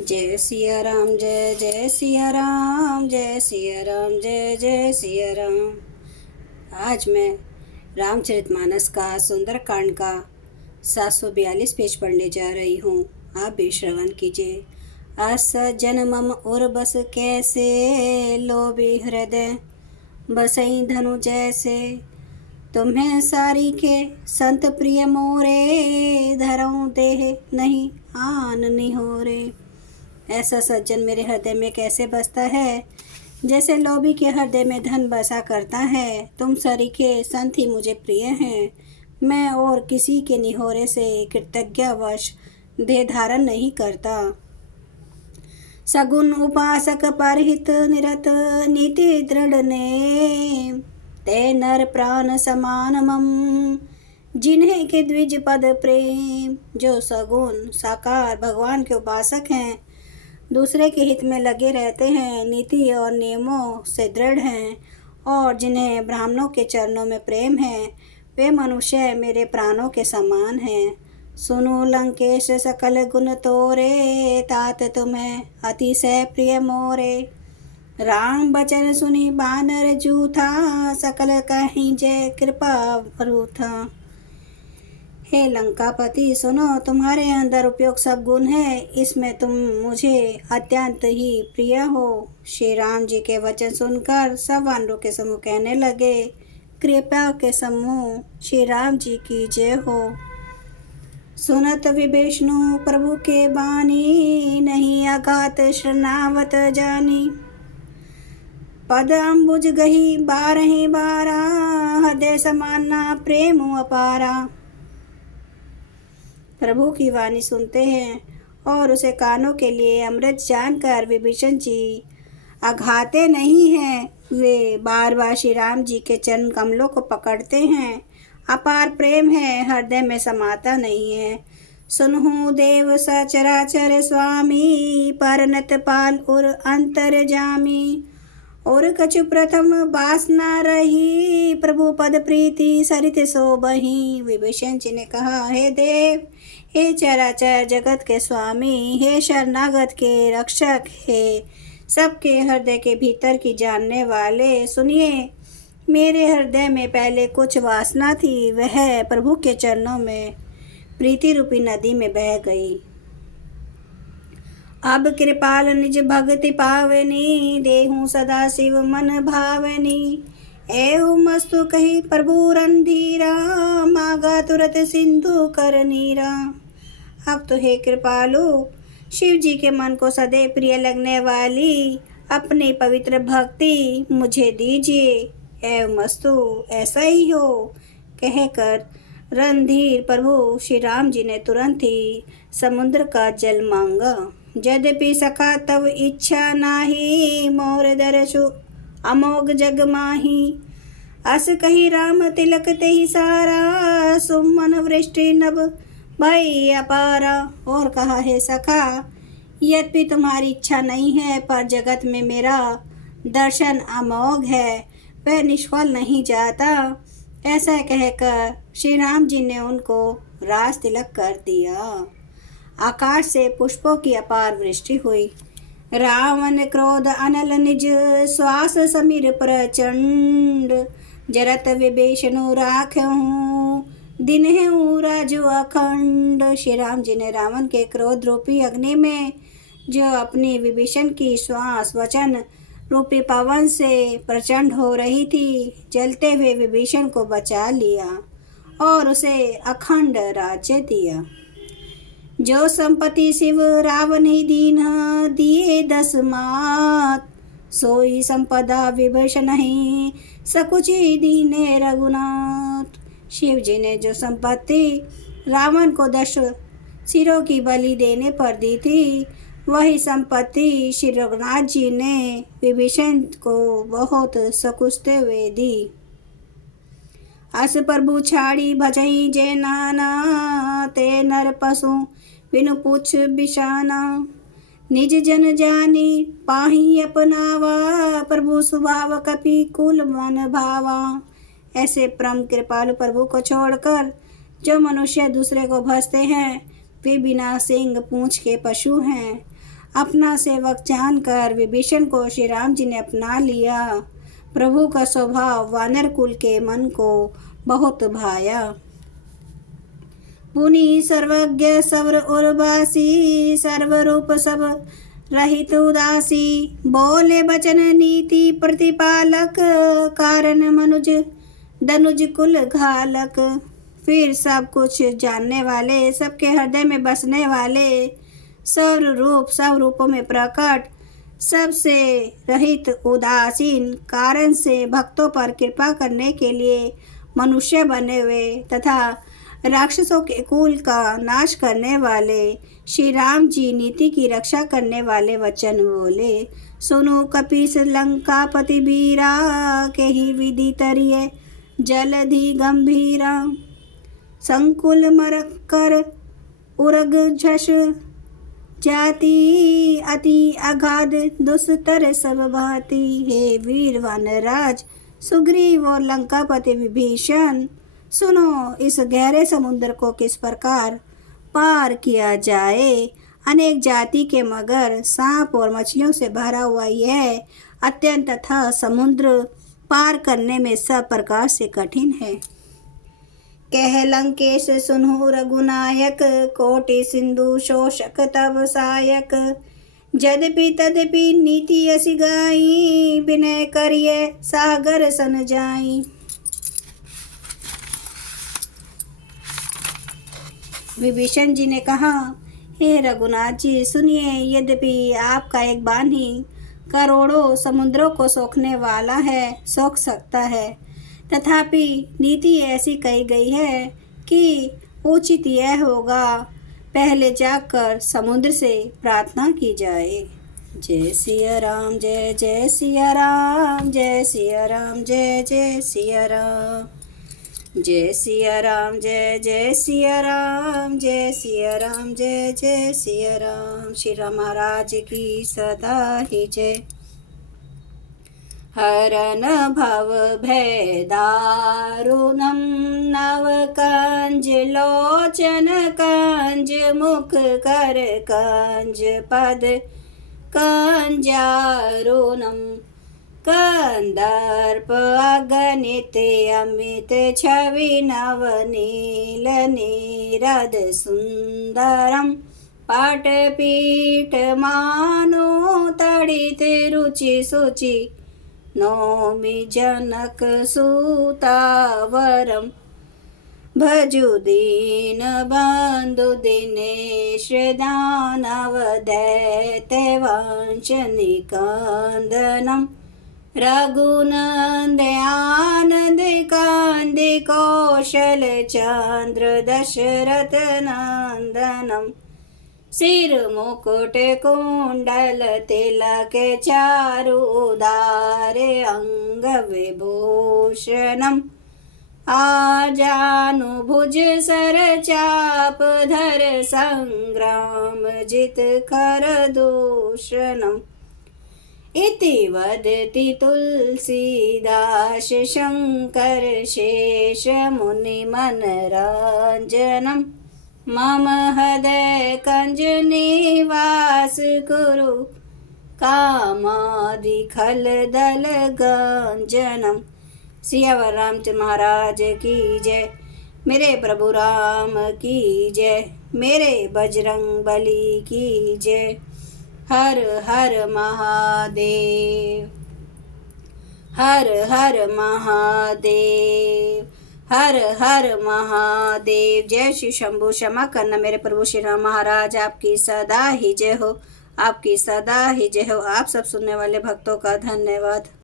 जय सिया राम, जय जय सिया राम, जय सिया राम, जय जय सिया राम। आज मैं रामचरितमानस का सुंदरकांड का 742 पेज पढ़ने जा रही हूँ। आप भी श्रवण कीजिए। असज्जन मम उर बस कैसे, लोभी हृदय बसई धनु जैसे। तुम्हें सारी के संत प्रिय मोरे, धरऊं देह नहीं आन निहोरे। ऐसा सज्जन मेरे हृदय में कैसे बसता है, जैसे लोभी के हृदय में धन बसा करता है। तुम सरीखे संत ही मुझे प्रिय हैं। मैं और किसी के निहोरे से कृतज्ञवश देह धारण नहीं करता। सगुन उपासक परहित निरत नीति दृढ़ ने, ते नर प्राण समान मम जिन्हें के द्विज पद प्रेम। जो सगुन साकार भगवान के उपासक हैं, दूसरे के हित में लगे रहते हैं, नीति और नियमों से दृढ़ हैं, और जिन्हें ब्राह्मणों के चरणों में प्रेम है, वे मनुष्य मेरे प्राणों के समान हैं। सुनो लंकेश सकल गुण तोरे, तात तुम्हें अतिशय प्रिय मोरे। राम बचन सुनी बानर जूथा, सकल कहीं जय कृपा वरूथा। हे लंकापति, सुनो, तुम्हारे अंदर उपयोग सब गुण है, इसमें तुम मुझे अत्यंत ही प्रिय हो। श्री राम जी के वचन सुनकर सब वानरों के समूह कहने लगे, कृपा के समूह श्री राम जी की जय हो। सुनत विष्णु प्रभु के बानी, नहीं अघात शरणावत जानी। पद अम्बुज गही बारहि बारा, हृदय समाना प्रेम अपारा। प्रभु की वाणी सुनते हैं और उसे कानों के लिए अमृत जानकर विभीषण जी अघाते नहीं हैं। वे बार बार श्री राम जी के चरण कमलों को पकड़ते हैं। अपार प्रेम है, हृदय में समाता नहीं है। सुनहु देव सचराचर स्वामी, परनत पाल उर अंतर जामी। और कछु प्रथम वासना रही, प्रभु पद प्रीति सरित सो बही। विभीषण जी ने कहा, हे देव, हे चराचर जगत के स्वामी, हे शरणागत के रक्षक, हे सबके हृदय के भीतर की जानने वाले, सुनिए। मेरे हृदय में पहले कुछ वासना थी, वह प्रभु के चरणों में प्रीति रूपी नदी में बह गई। अब कृपाल निज भक्ति पावनी, देहूँ सदा शिव मन भावनी। एव मस्तु कही प्रभु रंधीरा, मागा तुरत सिंधु कर नीरा। अब तो हे कृपालु, शिव जी के मन को सदैव प्रिय लगने वाली अपनी पवित्र भक्ति मुझे दीजिए। एव मस्तु, ऐसा ही हो, कहकर रणधीर प्रभु श्री राम जी ने तुरंत ही समुद्र का जल मांगा। यद्यपि सखा तव इच्छा नाही, मोर दरसु अमोघ जग माही। अस कही राम तिलक तेहि सारा, सुमन वृष्टि नभ भई अपारा। और कहा, हे सखा, यद्यपि तुम्हारी इच्छा नहीं है, पर जगत में मेरा दर्शन अमोघ है, वह निष्फल नहीं जाता। ऐसा कहकर श्री राम जी ने उनको राज तिलक कर दिया। आकाश से पुष्पों की अपार वृष्टि हुई। रावण क्रोध अनल निज, श्वास समीर प्रचंड। जरत विभीषणु राखहूँ, दिन है राजु अखंड। श्री राम जी ने रावण के क्रोध रूपी अग्नि में, जो अपनी विभीषण की श्वास वचन रूपी पवन से प्रचंड हो रही थी, जलते हुए विभीषण को बचा लिया और उसे अखंड राज्य दिया। जो संपत्ति शिव रावण ही दीन दिए 10 मात, सोई संपदा विभीषण ही सकुचि दीने रघुनाथ। शिव जी ने जो संपत्ति रावण को 10 सिरों की बलि देने पर दी थी, वही संपत्ति श्री रघुनाथ जी ने विभीषण को बहुत सकुचते हुए दी। अस प्रभु छाड़ी भजई जय नाना, ते नर पशु बिनु पूछ बिशाना। निज जन जानी पाही अपनावा, प्रभु स्वभाव कपि कुल मन भावा। ऐसे परम कृपालु प्रभु को छोड़कर जो मनुष्य दूसरे को भजते हैं, वे बिना सींग पूंछ के पशु हैं। अपना सेवक जानकर विभीषण को श्री राम जी ने अपना लिया। प्रभु का स्वभाव वानर कुल के मन को बहुत भाया। पुनि सर्वज्ञ सवर उर्वासी, सर्वरूप सब रहित उदासी। बोले बचन नीति प्रतिपालक, कारण मनुज दनुज कुल घालक। फिर सब कुछ जानने वाले, सबके हृदय में बसने वाले, सर्वरूप सब रूपों में प्रकट, सबसे रहित उदासीन, कारण से भक्तों पर कृपा करने के लिए मनुष्य बने हुए तथा राक्षसों के कुल का नाश करने वाले श्री राम जी नीति की रक्षा करने वाले वचन बोले। सुनो कपीस लंकापति वीरा, के ही विधि तरिये जलधि गंभीरा। संकुल मरक कर उरग झस, जाति अति अगाध दुस्तर सब भांति। हे वीर वानराज सुग्रीव और लंकापति विभीषण, सुनो इस गहरे समुद्र को किस प्रकार पार किया जाए। अनेक जाति के मगर, सांप और मछलियों से भरा हुआ यह अत्यंत तथा समुद्र पार करने में सब प्रकार से कठिन है। कह लंकेश सुनहु रघुनायक, कोटि सिंधु शोषक तब सायक। यद्यपि तद्यपि नीति असी गाई, विनय करिए सागर सन जाई। विभीषण जी ने कहा, हे रघुनाथ जी सुनिए, यद्यपि आपका एक बाण ही करोड़ों समुद्रों को सोखने वाला है, सोख सकता है, तथापि नीति ऐसी कही गई है कि उचित यह होगा पहले जाकर समुद्र से प्रार्थना की जाए। जय सिया राम, जय जय सिया राम, जय सिया राम, जय जय सिया राम। जय सिया राम, जय जय सिया राम, जय सिया राम, जय जय सिया राम। श्री राम महाराज की सदा ही जय। हरन भव भय दारुणम, नव कंज लोचन कंज, मुख कर कंज पद कंजारुणम। कंदर्प अगणित अमित छवि, नवनील नीरद सुंदरम। पाटपीठ मानो तड़ित रुचि सुचि, नौमि जनक सुतावरम। भजु दीन बंधु दिनेश, दानव दैत्य वंश निकंदनम। रघुनंद आनंद कांद, कौशल चंद्र दशरथ नंदनम। सिर मुकुट कुंडल तिलक, चारु उदार अंग विभूषणम। आजानुभुज सर चाप धर, संग्राम जित कर दूषणम। इति वदति तुलसीदास, शंकर शेष मुनि मनरंजनम। मम हृदय कंज निवास, कुरु कामादि खल दल गंजनम। सियावर रामचंद्र महाराज की जय। मेरे प्रभु राम की जय। मेरे बजरंग बली की जय। हर हर महादेव, हर हर महादेव, हर हर महादेव। जय श्री शंभु। क्षमा करना मेरे प्रभु श्री राम महाराज, आपकी सदा ही जय हो, आपकी सदा ही जय हो। आप सब सुनने वाले भक्तों का धन्यवाद।